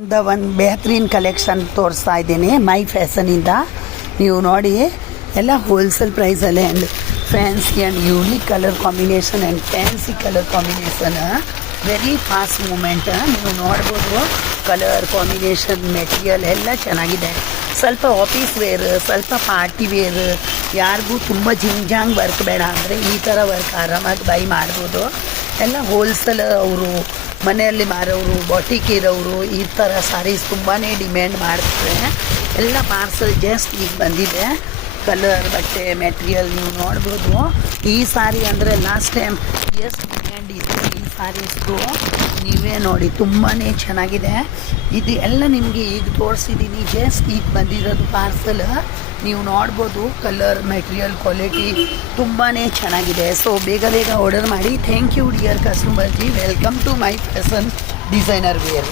ಒಂದು ಬೆಹತ್ರೀನ್ ಕಲೆಕ್ಷನ್ ತೋರಿಸ್ತಾ ಇದ್ದೀನಿ ಮೈ ಫ್ಯಾಷನಿಂದ. ನೀವು ನೋಡಿ ಎಲ್ಲ ಹೋಲ್ಸೇಲ್ ಪ್ರೈಸಲ್ಲೇ and fancy and unique colour combination and fancy colour combination, very fast moment. ನೀವು ನೋಡ್ಬೋದು ಕಲರ್ ಕಾಂಬಿನೇಷನ್ ಮೆಟೀರಿಯಲ್ ಎಲ್ಲ ಚೆನ್ನಾಗಿದೆ. ಸ್ವಲ್ಪ ಆಫೀಸ್ ವೇರ್, ಸ್ವಲ್ಪ ಪಾರ್ಟಿ ವೇರ್, ಯಾರಿಗೂ ತುಂಬ ಜಿಂಜಾಂಗ್ ವರ್ಕ್ ಬೇಡ ಅಂದರೆ ಈ ಥರ ವರ್ಕ್ ಆರಾಮಾಗಿ ಬೈ ಮಾಡ್ಬೋದು. ಎಲ್ಲ ಹೋಲ್ಸೇಲ್ ಅವರು ಮನೆಯಲ್ಲಿ ಮಾರೋರು, ಬಾಟಿಕ್ ಇರೋರು ಈ ಥರ ಸಾರೀಸ್ ತುಂಬಾ ಡಿಮ್ಯಾಂಡ್ ಮಾಡ್ತಾರೆ. ಎಲ್ಲ ಪಾರ್ಸಲ್ ಜಸ್ಟ್ ಈಗ ಬಂದಿದೆ. ಕಲರ್ ಬಟ್ಟೆ ಮೆಟೀರಿಯಲ್ ನೀವು ನೋಡ್ಬೋದು. ಈ ಸಾರಿ ಅಂದರೆ ಲಾಸ್ಟ್ ಟೈಮ್ ಎಷ್ಟು ಡಿಮ್ಯಾಂಡ್ ಇದೆ ಈ ಸಾರೀಸ್ದು, ನೀವೇ ನೋಡಿ ತುಂಬಾ ಚೆನ್ನಾಗಿದೆ. ಇದು ಎಲ್ಲ ನಿಮಗೆ ಈಗ ತೋರಿಸಿದ್ದೀನಿ, ಜಸ್ಟ್ ಈಗ ಬಂದಿರೋದು ಪಾರ್ಸಲ್. ನೀವು ನೋಡ್ಬೋದು ಕಲರ್ ಮೆಟೀರಿಯಲ್ ಕ್ವಾಲಿಟಿ ತುಂಬಾ ಚೆನ್ನಾಗಿದೆ. ಸೊ ಬೇಗ ಬೇಗ ಆರ್ಡರ್ ಮಾಡಿ. ಥ್ಯಾಂಕ್ ಯು ಡಿಯರ್ ಕಸ್ಟಮರ್ ಜಿ. Welcome to my fashion designer wear.